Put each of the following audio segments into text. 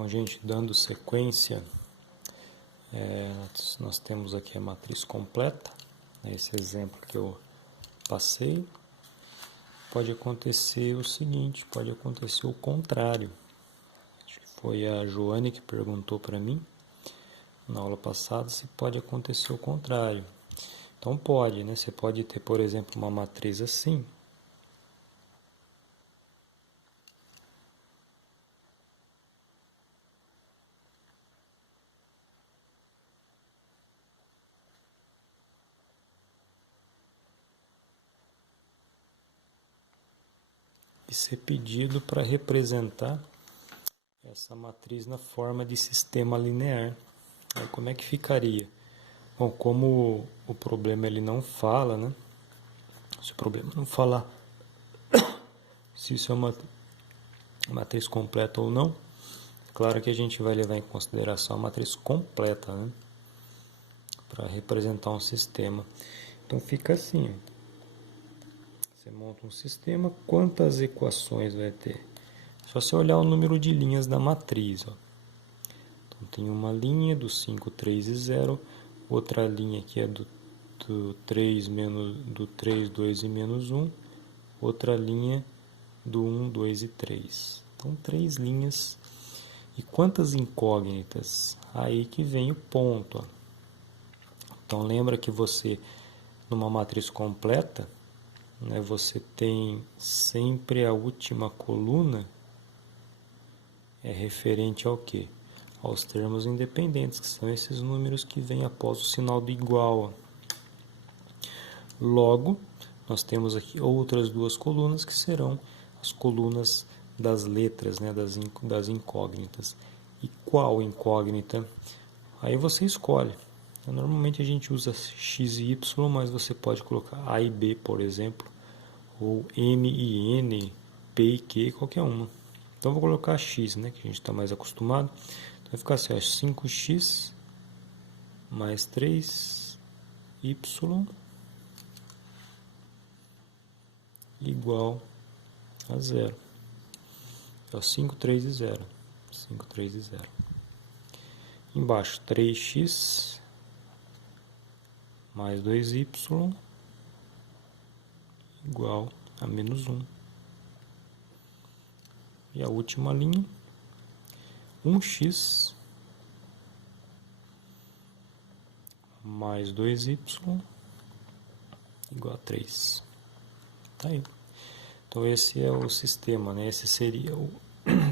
Então, gente, dando sequência, nós temos aqui a matriz completa, esse exemplo que eu passei. Pode acontecer o seguinte, pode acontecer o contrário. Acho que foi a Joane que perguntou para mim na aula passada se pode acontecer o contrário. Então pode, né? Você pode ter, por exemplo, uma matriz assim. E ser pedido para representar essa matriz na forma de sistema linear. Aí como é que ficaria? Bom, como o problema ele não fala, né? Se o problema não falar se isso é uma matriz completa ou não, claro que a gente vai levar em consideração a matriz completa, né? Para representar um sistema. Então fica assim, ó. Você monta um sistema, quantas equações vai ter? Só você olhar o número de linhas da matriz, ó. Então tem uma linha do 5, 3 e 0, outra linha que é do 3, 2 e menos 1, outra linha do 1, 2 e 3. Então 3 linhas. E quantas incógnitas? Aí que vem o ponto, ó. Então lembra que você, numa matriz completa, né, você tem sempre a última coluna é referente ao quê? Aos termos independentes, que são esses números que vêm após o sinal do igual. Logo, nós temos aqui outras duas colunas que serão as colunas das letras, né, das incógnitas. E qual incógnita? Aí você escolhe. Normalmente a gente usa x e y, mas você pode colocar a e b, por exemplo, ou m e n, p e q, qualquer uma. Então vou colocar x, né, que a gente está mais acostumado. Então vai ficar assim, ó, 5x mais 3y igual a 0. Então 5, 3 e 0. 5, 3 e 0. Embaixo 3x mais 2y igual a menos 1. E a última linha, 1x mais 2y igual a 3. Tá aí. Então esse é o sistema, né? Esse seria o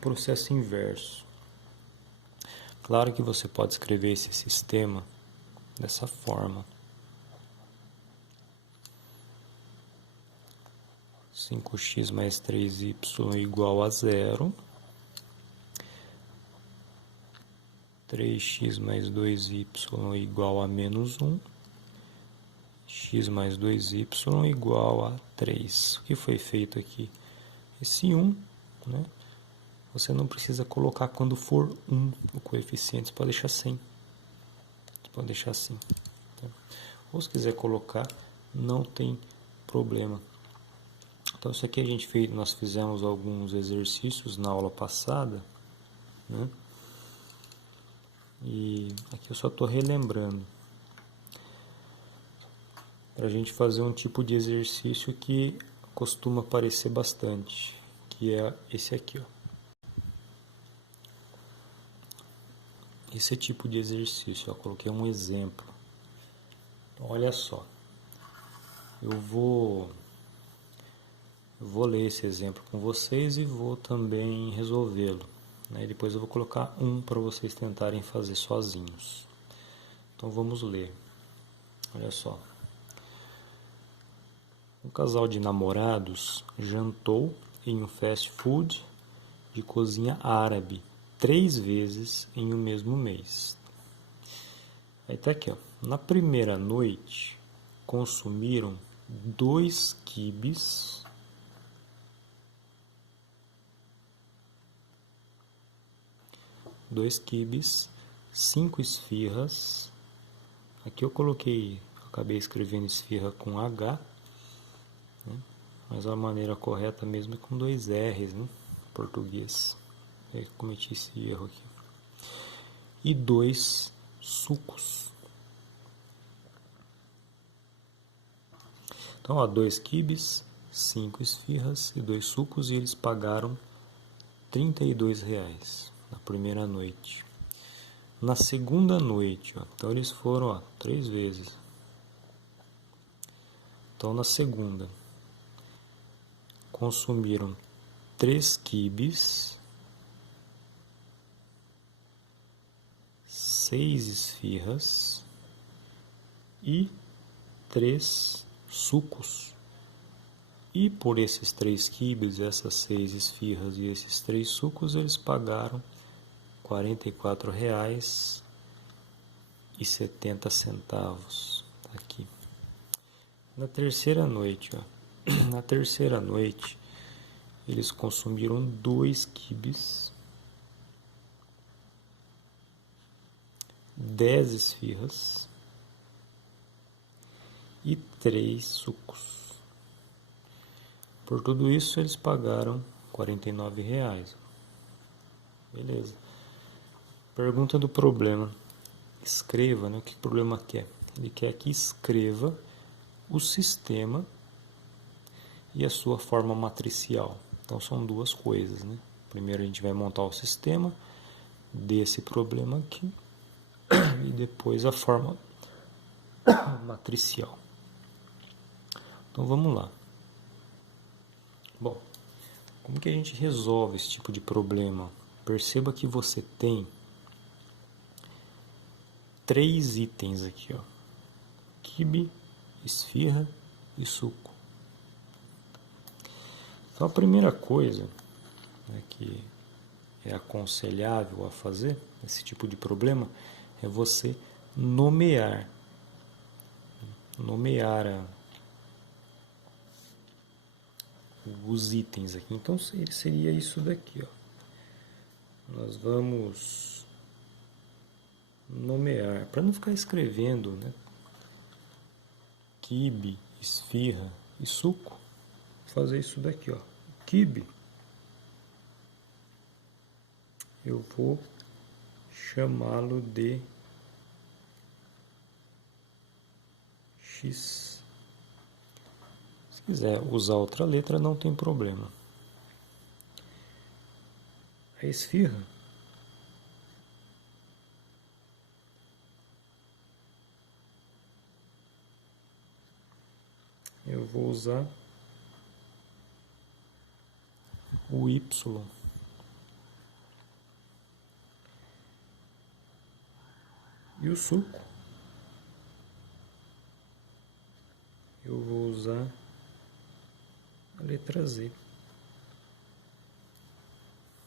processo inverso. Claro que você pode escrever esse sistema dessa forma. 5x mais 3y igual a 0. 3x mais 2y igual a menos 1. X mais 2y igual a 3. O que foi feito aqui? Esse 1, né? Você não precisa colocar quando for 1 o coeficiente, você pode deixar 100. Você pode deixar assim. Tá? Ou se quiser colocar, não tem problema. Então isso aqui a gente fez, nós fizemos alguns exercícios na aula passada, né? E aqui eu só estou relembrando para a gente fazer um tipo de exercício que costuma aparecer bastante, que é esse aqui, ó. Esse tipo de exercício, eu coloquei um exemplo. Então, olha só, eu vou ler esse exemplo com vocês e vou também resolvê-lo, né? Depois eu vou colocar para vocês tentarem fazer sozinhos. Então vamos ler. Olha só. Um casal de namorados jantou em um fast food de cozinha árabe 3 vezes em um mesmo mês. Aí tá aqui, ó. Na primeira noite, consumiram 2 quibes, 5 esfirras. Aqui eu acabei escrevendo esfirra com H, né? Mas a maneira correta mesmo é com 2 R's, né? Português. Eu cometi esse erro aqui. E 2 sucos. Então, ó, 2 quibes, 5 esfirras e 2 sucos, e eles pagaram R$ 32 na primeira noite. Na segunda noite, ó, então eles foram, ó, 3 vezes. Então, na segunda, consumiram 3 quibes, 6 esfirras e 3 sucos. E por esses 3 quibes, essas 6 esfirras e esses 3 sucos, eles pagaram R$ 44,70. Tá aqui. Na terceira noite, ó. Na terceira noite, eles consumiram 2 quibes, 10 esfirras e 3 sucos. Por tudo isso, eles pagaram R$ 49. Beleza. Pergunta do problema. Escreva, né? O que o problema quer? Ele quer que escreva o sistema e a sua forma matricial. Então, são duas coisas, né? Primeiro, a gente vai montar o sistema desse problema aqui e depois a forma matricial. Então, vamos lá. Bom, como que a gente resolve esse tipo de problema? Perceba que você tem 3 itens aqui, ó. Quibe, esfirra e suco. Então, a primeira coisa, né, que é aconselhável a fazer nesse tipo de problema é você nomear os itens aqui. Então, seria isso daqui, ó. Nós vamos nomear, para não ficar escrevendo, né, quibe, esfirra e suco, vou fazer isso daqui, ó. Quibe, eu vou chamá-lo de X. Se quiser usar outra letra, não tem problema. A esfirra, eu vou usar o Y. E o suco, eu vou usar a letra Z.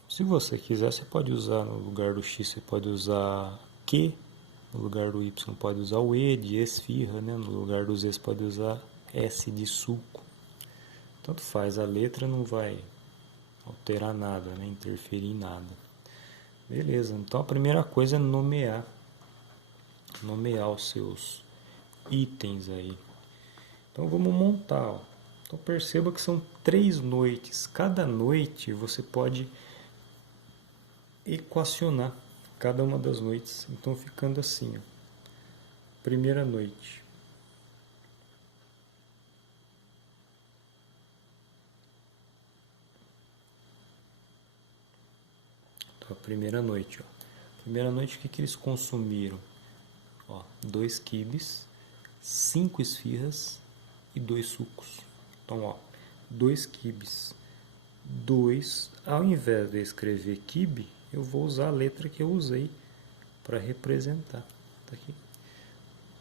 Se você quiser, você pode usar no lugar do X, você pode usar Q, no lugar do Y pode usar o E de esfirra, né? No lugar do Z você pode usar S de suco. Tanto faz, a letra não vai alterar nada, né? Interferir em nada. Beleza, então a primeira coisa é nomear os seus itens aí. Então vamos montar, ó. Então perceba que são 3 noites. Cada noite você pode equacionar cada uma das noites. Então ficando assim, ó. Primeira noite. Então, a primeira noite, ó. Primeira noite, o que eles consumiram? Ó, 2 quibes, 5 esfirras e 2 sucos. Então, ó, 2 quibes. 2, ao invés de escrever quibe, eu vou usar a letra que eu usei para representar. Tá aqui.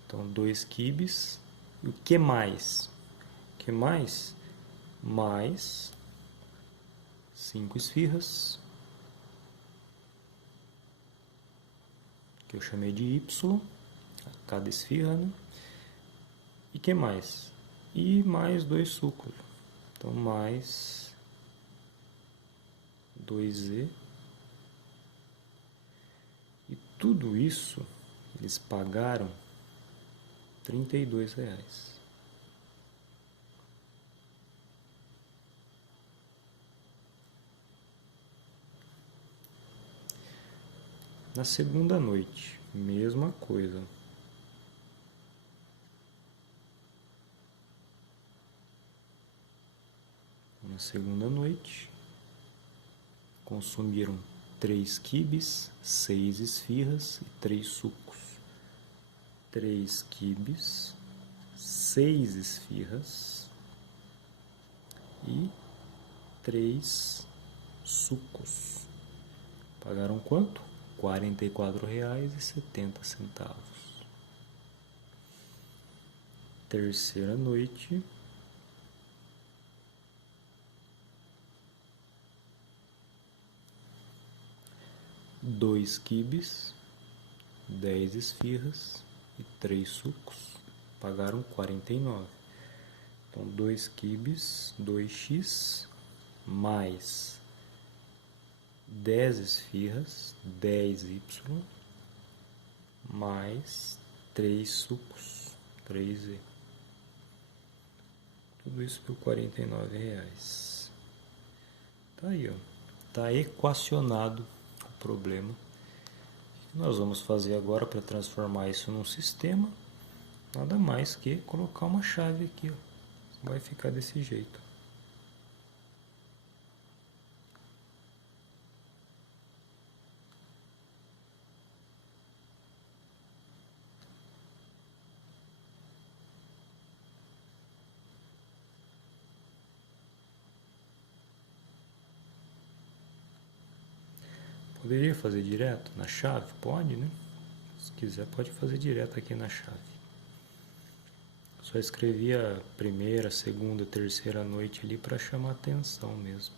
Então, 2 quibes. E o que mais? O que mais? Mais 5 esfirras, que eu chamei de Y, cada esfirra, né? E que mais? E mais 2 sucos. Então, mais 2Z. E tudo isso eles pagaram R$ 32. Na segunda noite, mesma coisa. Na segunda noite, consumiram 3 quibes, 6 esfirras e 3 sucos. 3 quibes, 6 esfirras e 3 sucos. Pagaram quanto? R$ 44,70. Terceira noite, dois quibes, 10 esfirras e 3 sucos. Pagaram R$ 49. Então, 2 quibes, 2x, mais 10 esfirras, 10y, mais 3 sucos, 3z. Tudo isso por R$ 49. Tá aí, ó. Tá equacionado o problema. O que nós vamos fazer agora para transformar isso num sistema? Nada mais que colocar uma chave aqui, ó. Vai ficar desse jeito. Poderia fazer direto na chave? Pode, né? Se quiser, pode fazer direto aqui na chave. Só escrevi a primeira, segunda, terceira noite ali para chamar atenção mesmo.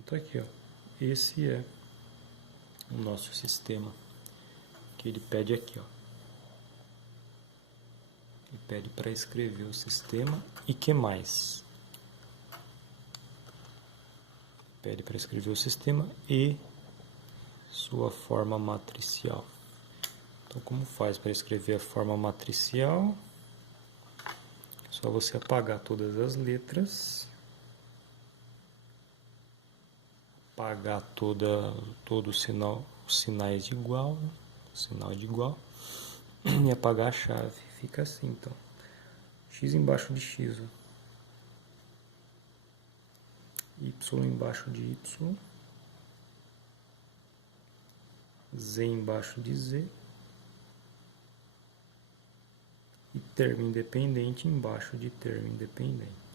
Então aqui, ó. Esse é o nosso sistema que ele pede aqui, ó. Ele pede para escrever o sistema e que mais? Pede para escrever o sistema e sua forma matricial. Então, como faz para escrever a forma matricial? É só você apagar todas as letras, apagar todo o sinal, os sinais de igual, né? Sinal de igual, e apagar a chave. Fica assim, então. X embaixo de X, ó. Y embaixo de Y, Z embaixo de Z, e termo independente embaixo de termo independente.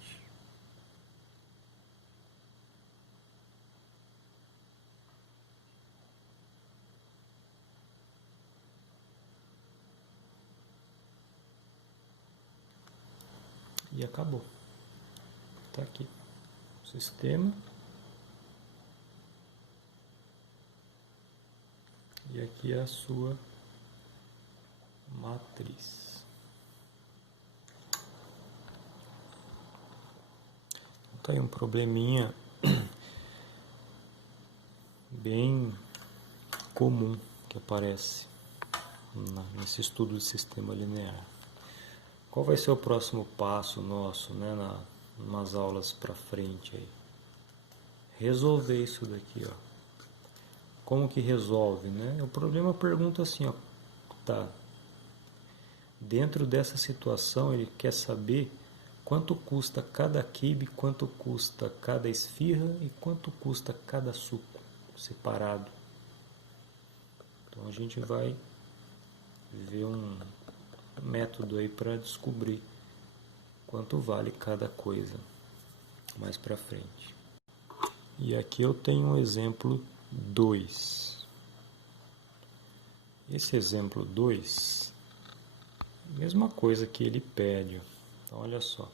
E acabou. Tá aqui o sistema. E aqui é a sua matriz. Tá aí um probleminha bem comum que aparece nesse estudo de sistema linear. Qual vai ser o próximo passo nosso, né, nas aulas para frente aí? Resolver isso daqui, ó. Como que resolve, né? O problema pergunta assim, ó, tá? Dentro dessa situação, ele quer saber quanto custa cada quibe, quanto custa cada esfirra e quanto custa cada suco separado. Então a gente vai ver um método aí para descobrir quanto vale cada coisa mais para frente. E aqui eu tenho um exemplo 2. Esse exemplo 2, mesma coisa que ele pede. Então olha só,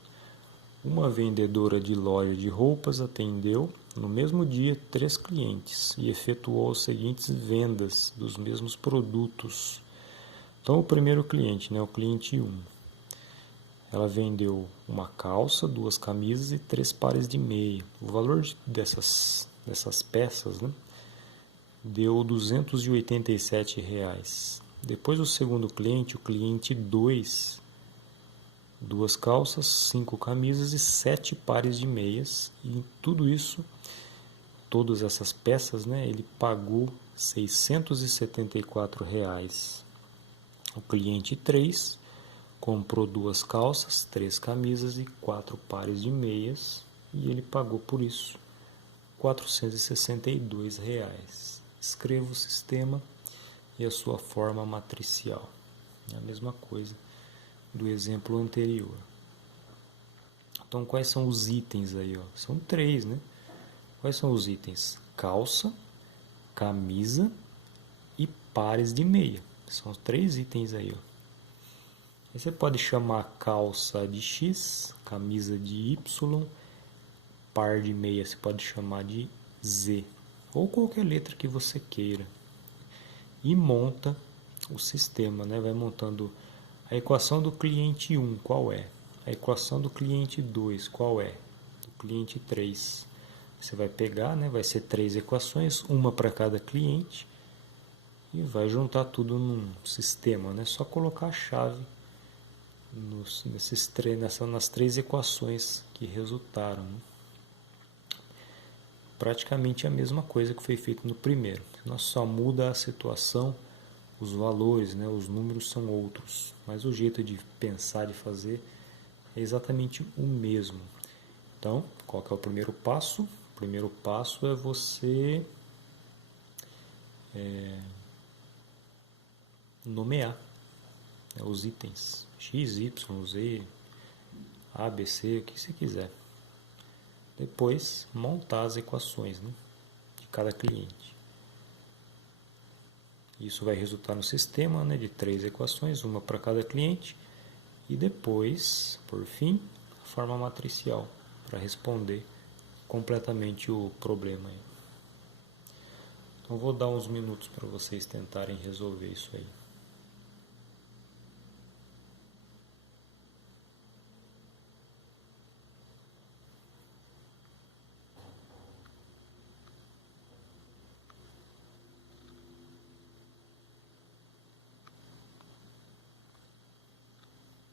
uma vendedora de loja de roupas atendeu no mesmo dia 3 clientes e efetuou as seguintes vendas dos mesmos produtos. Então, o primeiro cliente, né, o cliente 1, ela vendeu uma calça, 2 camisas e 3 pares de meia. O valor dessas peças, né, deu R$ 287. Depois do segundo cliente, o cliente 2, 2 calças, 5 camisas e 7 pares de meias. E tudo isso, todas essas peças, né, ele pagou R$ 674. O cliente 3 comprou 2 calças, 3 camisas e 4 pares de meias. E ele pagou por isso R$ 462. Escreva o sistema e a sua forma matricial. É a mesma coisa do exemplo anterior. Então, quais são os itens aí? Ó? São 3, né? Quais são os itens? Calça, camisa e pares de meia. São 3 itens aí. Ó. Aí você pode chamar calça de X, camisa de Y, par de meia você pode chamar de Z, ou qualquer letra que você queira. E monta o sistema, né? Vai montando a equação do cliente 1, qual é? A equação do cliente 2, qual é? Do cliente 3. Você vai pegar, né? Vai ser 3 equações, uma para cada cliente, e vai juntar tudo num sistema, né? Só colocar a chave nas 3 equações que resultaram, né? Praticamente a mesma coisa que foi feito no primeiro. Nós só muda a situação, os valores, né? Os números são outros, mas o jeito de pensar, de fazer é exatamente o mesmo. Então, qual que é o primeiro passo? O primeiro passo é você nomear, né, os itens X, Y, Z, A, B, C, o que você quiser. Depois, montar as equações, né, de cada cliente. Isso vai resultar no sistema, né, de 3 equações, uma para cada cliente. E depois, por fim, a forma matricial para responder completamente o problema. Então, vou dar uns minutos para vocês tentarem resolver isso aí.